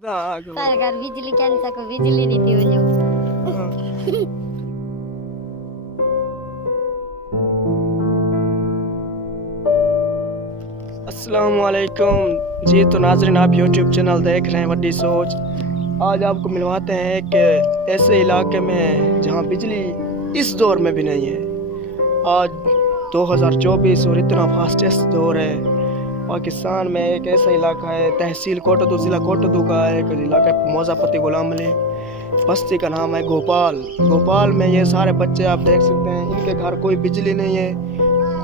सरकार बिजली कैंसा को बिजली देती हो जो अस्सलामुअलैकुम जी। तो नाज़रीन, आप यूट्यूब चैनल देख रहे हैं वड्डी सोच। आज आपको मिलवाते हैं एक ऐसे इलाके में जहां बिजली इस दौर में भी नहीं है। आज 2024 और इतना फास्टेस्ट दौर है। पाकिस्तान में एक ऐसा इलाका है, तहसील कोटदू, ज़िला कोटदू का एक इलाका है, मौजापति गुलाम अली बस्ती का नाम है गोपाल। गोपाल में ये सारे बच्चे आप देख सकते हैं, इनके घर कोई बिजली नहीं है,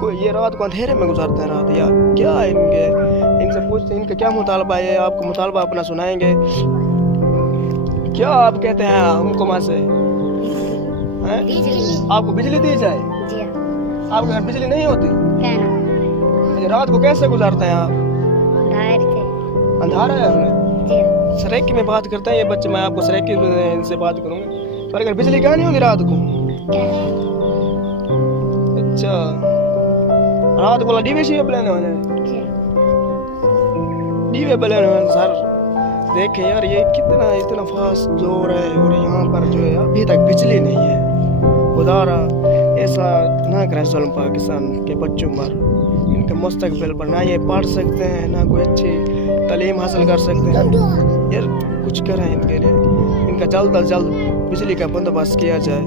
कोई ये रात को अंधेरे में गुजारते हैं। रात यार क्या है इनसे पूछते हैं इनका क्या मुतालबा है। आपको मुतालबा अपना सुनाएंगे। क्या आप कहते हैं हुक्मा से हैं? आपको बिजली दी जाए? जी आपके घर बिजली नहीं होती? कहना ये रात को कैसे गुजारते हैं आप? धार से अंधारा है हमें। जी सरेकी में बात करते हैं ये बच्चे। मैं आपको सरेकी इनसे बात करूंगा। पर अगर बिजली क्या नहीं होती रात को? अच्छा, रात को डीवे शीवे प्लान हो जाए, जी डीवे प्लान हो सर। देखें यार ये इतना फास्ट दौर है और यहाँ पर जो है अभी तक बिजली नहीं है। खुदारा ऐसा ना करें जुल्म पाकिस्तान के बच्चों पर, इनके मुस्तकबिल पर। ना ये पढ़ सकते हैं, ना कोई अच्छी तालीम हासिल कर सकते हैं। यार कुछ करें इनके लिए, इनका जल्द अज जल्द बिजली का बंदोबस्त किया जाए।